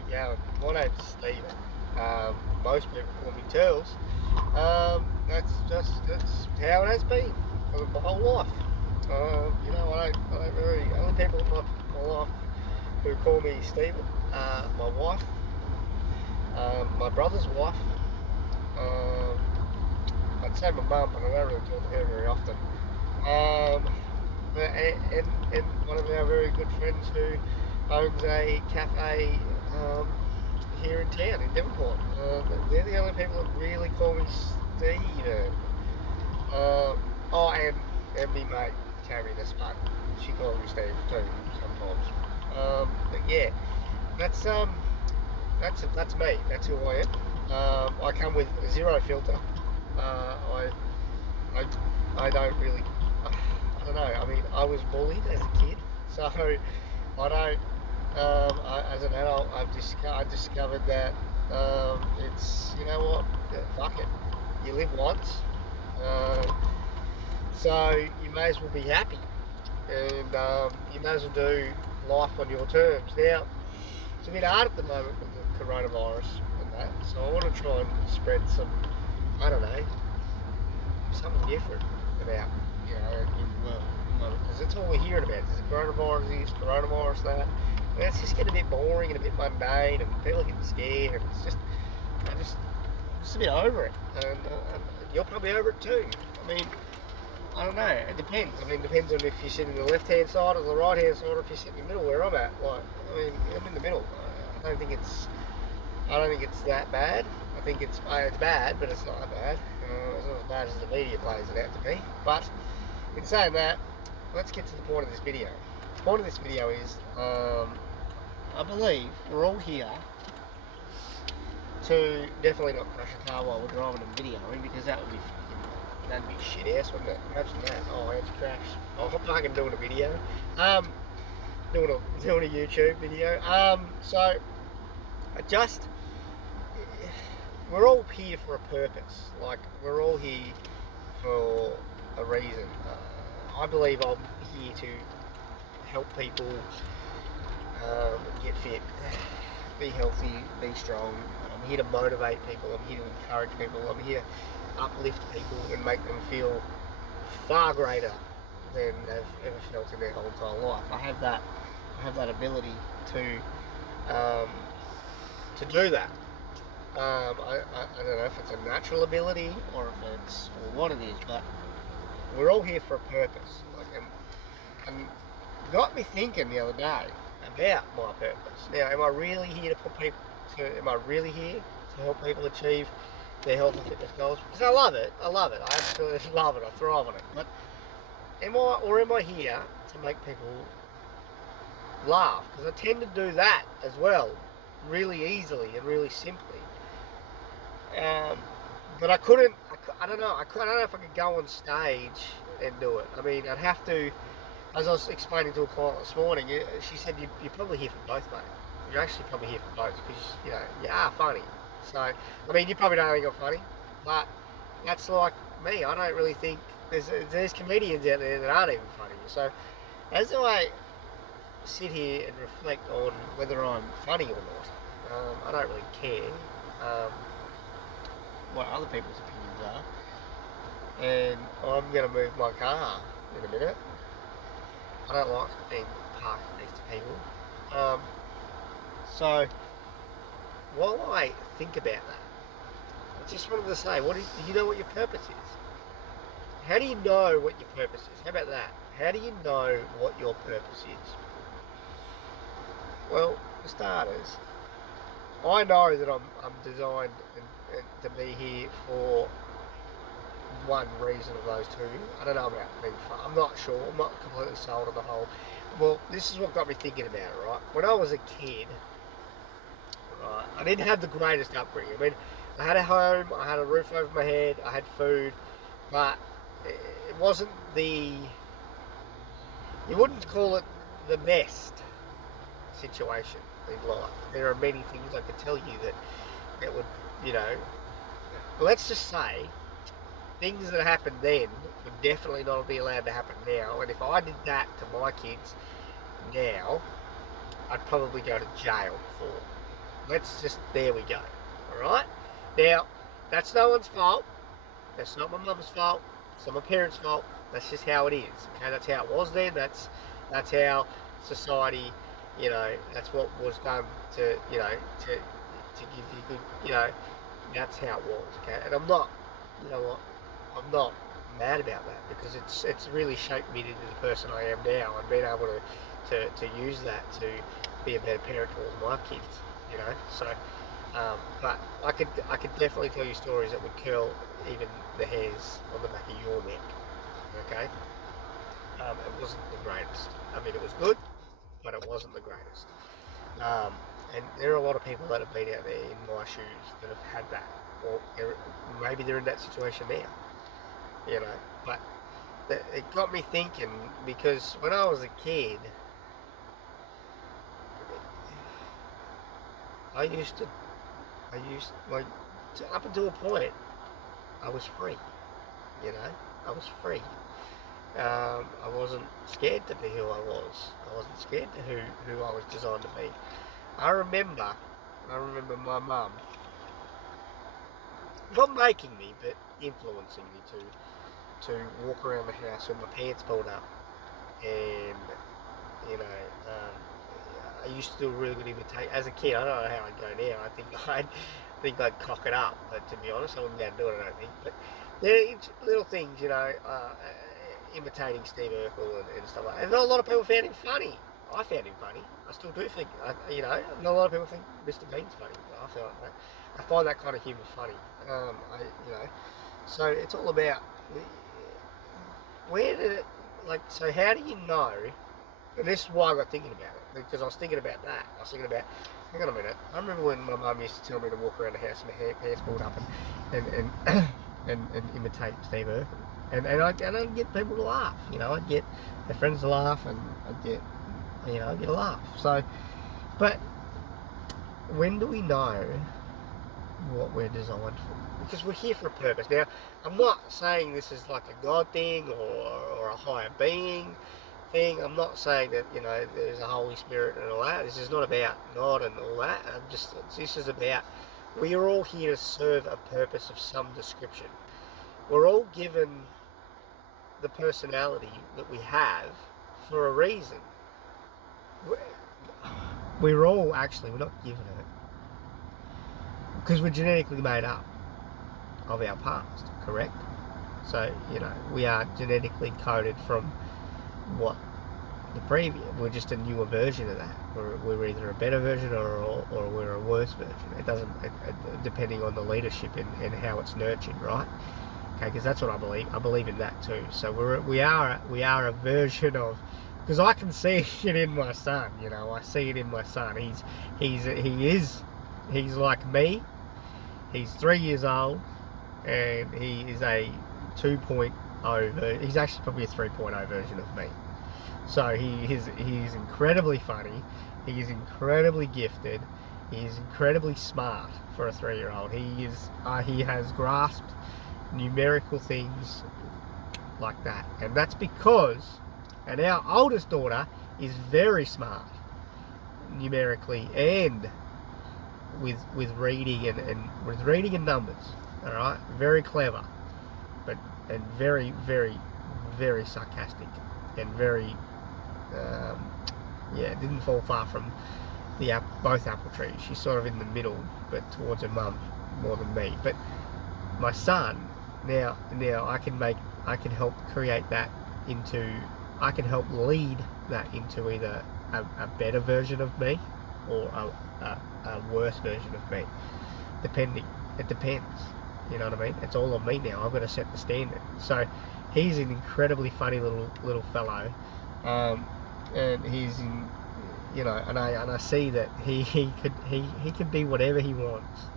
me going. My name's Stephen. Most people call me Turles. That's how it has been for my whole life. I don't very only people in my life who call me Stephen. My wife, my brother's wife. Um, I'd say my mum, but I don't really talk to her very often. Um, and one of our very good friends who owns a cafe here in town in Devonport. They're the only people that really call me Steve. And me mate Tammy, the spud. She calls me Steve too sometimes. But yeah, that's that's me. That's who I am. I come with zero filter. I I don't really. I don't know. I mean, I was bullied as a kid, so I don't. As an adult, I discovered that it's what, yeah, fuck it. You live once, um, so you may as well be happy, and you may as well do life on your terms. Now, it's a bit hard at the moment with the coronavirus and that, so I want to try and spread some, I don't know, something different about, in the world because that's all we're hearing about. Is the coronavirus this, coronavirus that. And it's just getting a bit boring and a bit mundane, and people are getting scared, and it's just, I'm just a bit over it. And you're probably over it too. I mean, I don't know. It depends. I mean, it depends on if you're sitting in the left-hand side or the right-hand side, or if you're sitting in the middle where I'm at. Like, I mean, I'm in the middle. I don't think it's that bad. I think it's bad, but it's not that bad. It's not as bad as the media plays it out to be. But in saying that, let's get to the point of this video. The point of this video is, I believe we're all here to definitely not crash a car while we're driving and videoing, because that'd be shit ass, wouldn't it? Imagine that. Oh, how'd you crash? Oh, I'm fucking doing a video. Doing a YouTube video. So we're all here for a purpose. Like, we're all here for a reason. I believe I'm here to help people get fit, be healthy, be strong. I'm here to motivate people. I'm here to encourage people. I'm here to uplift people and make them feel far greater than they've ever felt in their whole entire life. I have that ability to do that. I don't know if it's a natural ability or what it is, but we're all here for a purpose. And got me thinking the other day about my purpose. Now, am I really here to help people achieve their health and fitness goals? Because I love it. I absolutely love it. I thrive on it. But am I here to make people laugh? Because I tend to do that as well, really easily and really simply. But I don't know if I could go on stage and do it. I mean, I'd have to. As I was explaining to a client this morning, she said you're probably here for both, mate. You're actually probably here for both because you are funny. So I mean, you probably don't think I'm funny, but that's like me. I don't really think there's comedians out there that aren't even funny. So as I sit here and reflect on whether I'm funny or not, I don't really care what other people's opinions are, and I'm going to move my car in a minute. I don't like being parked next to people. So while I think about that, I just wanted to say, do you know what your purpose is? How do you know what your purpose is? How about that? How do you know what your purpose is? Well, for starters, I know that I'm designed and to be here for one reason of those two. I don't know about being fun. I'm not sure. I'm not completely sold on the whole. Well, this is what got me thinking about it, right? When I was a kid, right, I didn't have the greatest upbringing. I mean, I had a home, I had a roof over my head, I had food, but it wasn't you wouldn't call it the best situation in life. There are many things I could tell you that would, let's just say, things that happened then would definitely not be allowed to happen now. And if I did that to my kids now, I'd probably go to jail for. There we go. Alright? Now, that's no one's fault. That's not my mum's fault. It's not my parents' fault. That's just how it is. Okay, that's how it was then. That's how society, that's what was done to give you good, that's how it was. Okay, and I'm not, I'm not mad about that, because it's really shaped me into the person I am now, and being able to use that to be a better parent towards my kids. So. But I could definitely tell you stories that would curl even the hairs on the back of your neck. Okay, it wasn't the greatest. I mean, it was good, but it wasn't the greatest. And there are a lot of people that have been out there in my shoes that have had that, or maybe they're in that situation now. But it got me thinking, because when I was a kid, up until a point, I was free. I was free. I wasn't scared to be who I was. I wasn't scared to who I was designed to be. I remember my mum, not making me, but influencing me to walk around the house with my pants pulled up, and I used to do a really good imitation as a kid. I don't know how I'd go now. I think I'd cock it up, but to be honest, I wouldn't be able to do it, I don't think. But it's little things, imitating Steve Urkel and stuff like that. And not a lot of people found him funny. I found him funny. I still do think, not a lot of people think Mr. Bean's funny. But I find that kind of humour funny. So it's all about, where did it, so how do you know? And this is why I got thinking about it, because I was thinking about that. I was thinking about, hang on a minute. I remember when my mum used to tell me to walk around the house with my pants pulled up and imitate Steve Urkel. And I'd get people to laugh. I'd get their friends to laugh, and I'd get a laugh. So, but when do we know what we're designed for? Because we're here for a purpose. Now, I'm not saying this is like a God thing or a higher being thing. I'm not saying that there's a Holy Spirit and all that. This is not about God and all that. This is about, we are all here to serve a purpose of some description. We're all given the personality that we have for a reason. We're all we're not given it, because we're genetically made up of our past, correct? So we are genetically coded from what the previous. We're just a newer version of that. We're either a better version or we're a worse version. It doesn't, depending on the leadership and how it's nurtured, right? Okay, because that's what I believe. I believe in that too. So we are a version of, because I can see it in my son. I see it in my son. He's like me. He's 3 years old, and he is a 2.0. He's actually probably a 3.0 version of me. So he is incredibly funny. He is incredibly gifted. He is incredibly smart for a 3-year-old. He has grasped numerical things like that, and that's because, and our oldest daughter is very smart numerically and with reading and with reading and numbers. All right, very clever, and very, very, very sarcastic, and very didn't fall far from both apple trees. She's sort of in the middle, but towards her mum more than me. But my son, now I can help create that into, I can help lead that into either a better version of me or a worse version of me, depending. It depends. You know what I mean? It's all on me now. I've got to set the standard. So he's an incredibly funny little fellow, and he's in, and I see that he could be whatever he wants.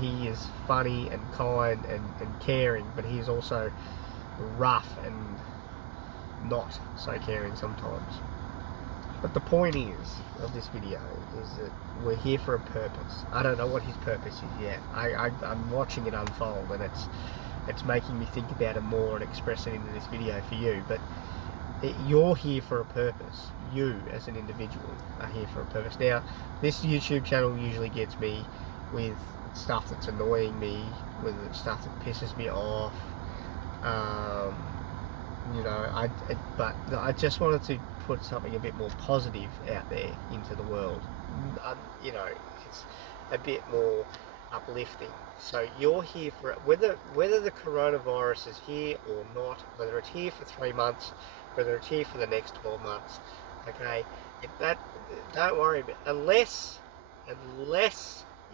He is funny and kind and caring, but he is also rough and not so caring sometimes. But the point of this video is that we're here for a purpose. I don't know what his purpose is yet. I'm watching it unfold, and it's making me think about it more and express it into this video for you. But you're here for a purpose. You, as an individual, are here for a purpose. Now, this YouTube channel usually gets me with stuff that's annoying me, with stuff that pisses me off. But I just wanted to put something a bit more positive out there into the world. It's a bit more uplifting. So you're here for it, whether the coronavirus is here or not, whether it's here for 3 months, whether it's here for the next 12 months. Okay, don't worry about it. Unless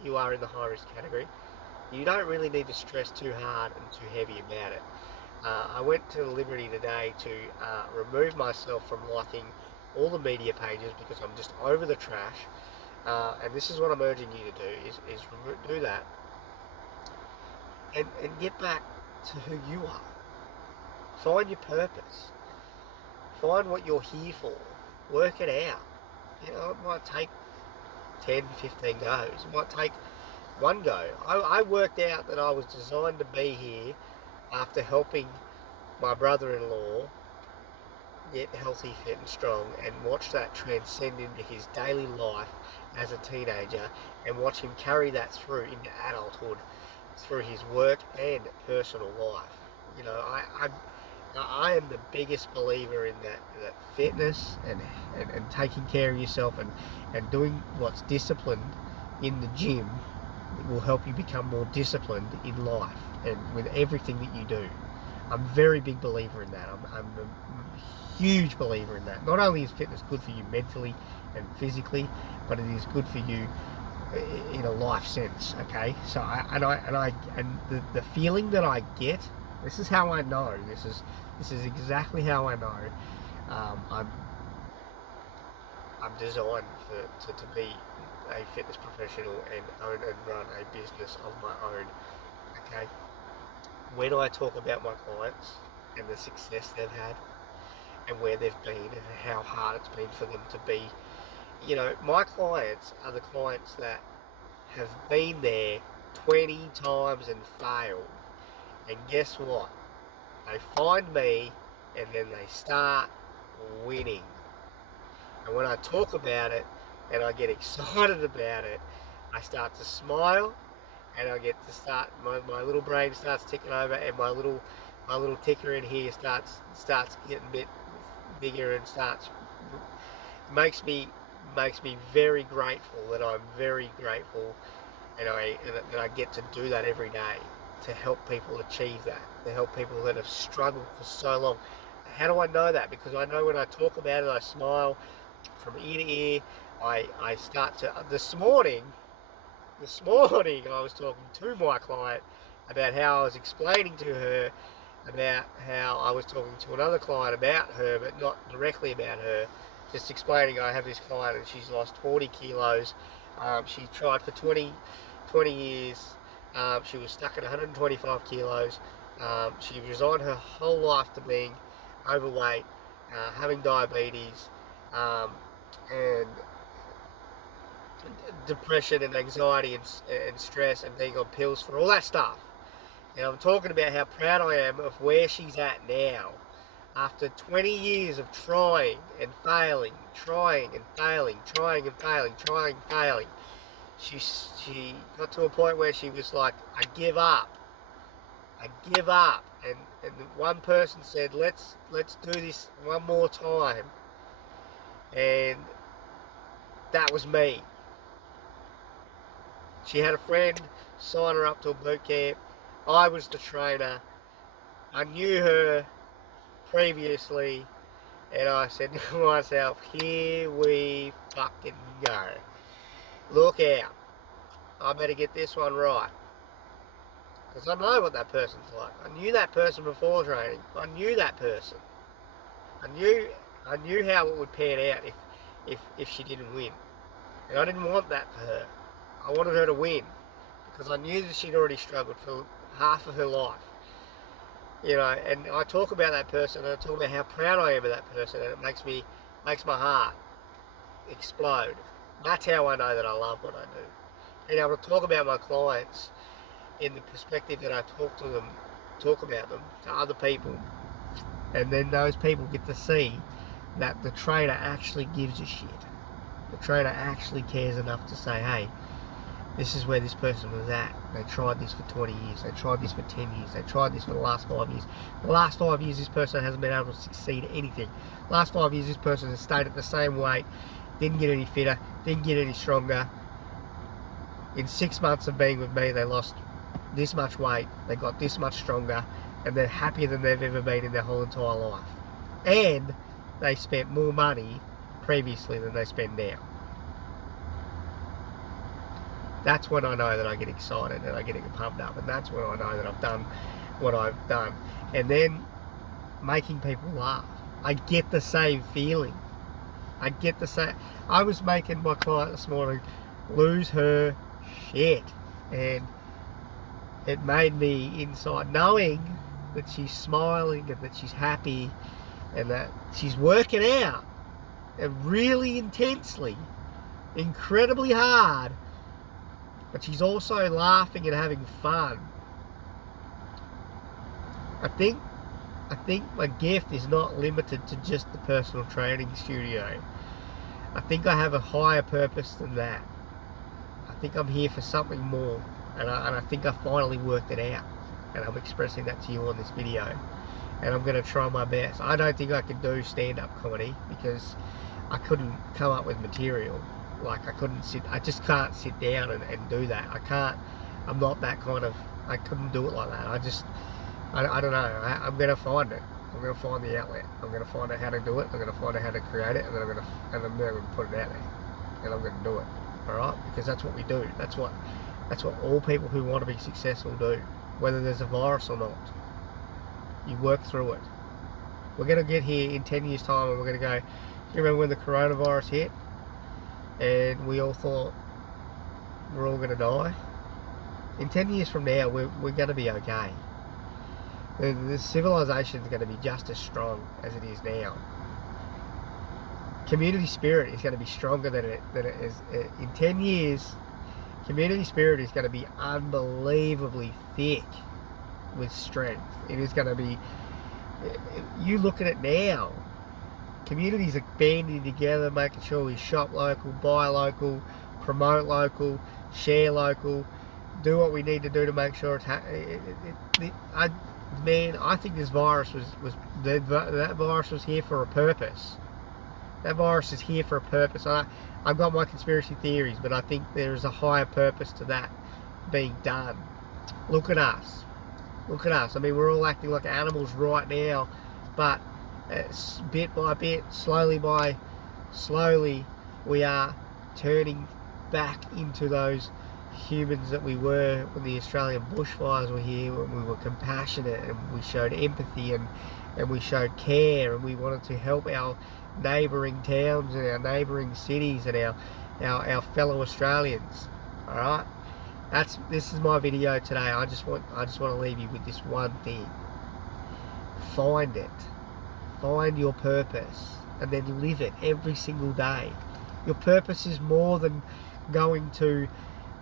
you are in the high risk category, you don't really need to stress too hard and too heavy about it. I went to Liberty today to remove myself from liking all the media pages because I'm just over the trash. And this is what I'm urging you to do, is do that and get back to who you are. Find your purpose. Find what you're here for. Work it out. It might take 10, 15 goes. It might take one go. I worked out that I was designed to be here after helping my brother-in-law get healthy, fit and strong, and watch that transcend into his daily life as a teenager, and watch him carry that through into adulthood, through his work and personal life. I am the biggest believer in that fitness and taking care of yourself and doing what's disciplined in the gym will help you become more disciplined in life and with everything that you do. I'm a very big believer in that. I'm a huge believer in that. Not only is fitness good for you mentally and physically, but it is good for you in a life sense. Okay, so the feeling that I get, this is how I know. This is exactly how I know. I'm designed to be a fitness professional and own and run a business of my own. Okay, when I talk about my clients and the success they've had and where they've been and how hard it's been for them to be, my clients are the clients that have been there 20 times and failed. And guess what? They find me and then they start winning. And when I talk about it and I get excited about it, I start to smile and I get to start, my little brain starts ticking over, and my little ticker in here starts getting a bit bigger and makes me very grateful that I'm very grateful and that I get to do that every day, to help people achieve that, to help people that have struggled for so long. How do I know that? Because I know when I talk about it, I smile from ear to ear. I start to, this morning I was talking to my client about how I was explaining to her about how I was talking to another client about her, but not directly about her, just explaining I have this client and she's lost 40 kilos. She tried for 20 years. She was stuck at 125 kilos. She resigned her whole life to being overweight, having diabetes, and depression and anxiety and stress, and being on pills for all that stuff. And I'm talking about how proud I am of where she's at now, after 20 years of trying and failing. She got to a point where she was like, I give up. And one person said, let's do this one more time. And that was me. She had a friend sign her up to a boot camp. I was the trainer. I knew her previously, and I said to myself, here we fucking go. Look out. I better get this one right. Because I know what that person's like. I knew that person before training. I knew that person. I knew how it would pan out if she didn't win. And I didn't want that for her. I wanted her to win, because I knew that she'd already struggled for half of her life. And I talk about that person, and I talk about how proud I am of that person, and it makes my heart explode. That's how I know that I love what I do. Being able to talk about my clients in the perspective that I talk about them to other people, And then those people get to see that the trainer actually gives a shit. The trainer actually cares enough to say, hey, this is where this person was at. They tried this for 20 years. They tried this for 10 years. They tried this for the last 5 years. The last 5 years, this person hasn't been able to succeed at anything. Last 5 years, this person has stayed at the same weight, didn't get any fitter, didn't get any stronger. In 6 months of being with me, they lost this much weight, they got this much stronger, and they're happier than they've ever been in their whole entire life. And they spent more money previously than they spend now. That's when I know that I get excited and I get pumped up, and that's when I know that I've done what I've done. And then making people laugh. I get the same feeling. I was making my client this morning lose her shit, and it made me inside, knowing that she's smiling and that she's happy and that she's working out and really intensely, incredibly hard, but she's also laughing and having fun. I think my gift is not limited to just the personal training studio. I think I have a higher purpose than that. I think I'm here for something more, and I think I finally worked it out, and I'm expressing that to you on this video, and I'm going to try my best. I don't think I can do stand-up comedy because I couldn't come up with material. Like, I just can't sit down and do that. I'm not that kind of, I couldn't do it like that. I don't know. I'm going to find it. I'm going to find the outlet. I'm going to find out how to do it. I'm going to find out how to create it, and then I'm going to put it out there, and I'm going to do it. All right? Because that's what we do. That's what all people who want to be successful do, whether there's a virus or not. You work through it. We're going to get here in 10 years' time, and we're going to go, do you remember when the coronavirus hit? And we all thought we're all going to die. In 10 years from now, we're going to be okay. The civilization is going to be just as strong as it is now. Community spirit is going to be stronger than it is. In 10 years, community spirit is going to be unbelievably thick with strength. It is going to be, you look at it now, communities are banding together, making sure we shop local, buy local, promote local, share local, do what we need to do to make sure it's I think this virus that virus was here for a purpose. That virus is here for a purpose. I've got my conspiracy theories, but I think there is a higher purpose to that being done. Look at us. Look at us. I mean, we're all acting like animals right now, but bit by bit, slowly, we are turning back into those humans that we were when the Australian bushfires were here, when we were compassionate and we showed empathy and we showed care, and we wanted to help our neighbouring towns and our neighbouring cities and our fellow Australians. All right, this is my video today. I just want to leave you with this one thing. Find it. Find your purpose and then live it every single day. Your purpose is more than going to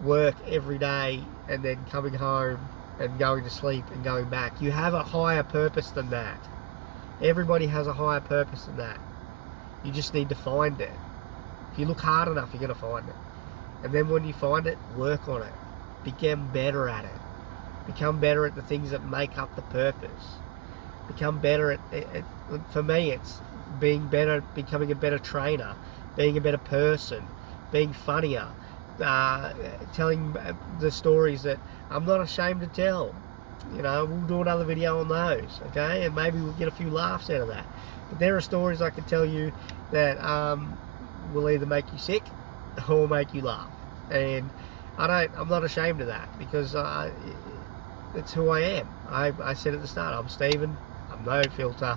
work every day and then coming home and going to sleep and going back. You have a higher purpose than that. Everybody has a higher purpose than that. You just need to find it. If you look hard enough, you're going to find it. And then when you find it, work on it. Become better at it. Become better at the things that make up the purpose. Become better at for me, it's being better, becoming a better trainer, being a better person, being funnier, telling the stories that I'm not ashamed to tell. You know, we'll do another video on those, okay? And maybe we'll get a few laughs out of that. But there are stories I can tell you that will either make you sick or make you laugh. And I'm not ashamed of that, because it's who I am. I said at the start, I'm Stephen. I'm no filter.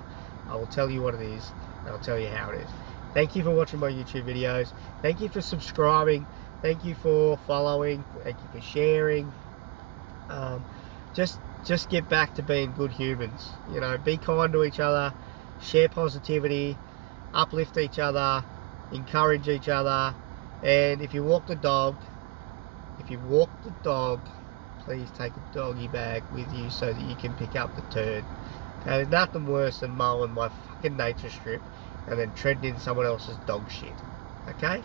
I will tell you what it is, and I'll tell you how it is. Thank you for watching my YouTube videos. Thank you for subscribing. Thank you for following. Thank you for sharing. Just get back to being good humans. You know, be kind to each other, share positivity, uplift each other, encourage each other. And if you walk the dog, please take a doggy bag with you so that you can pick up the turd. There's nothing worse than mowing my fucking nature strip and then treading in someone else's dog shit. Okay?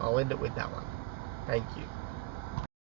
I'll end it with that one. Thank you.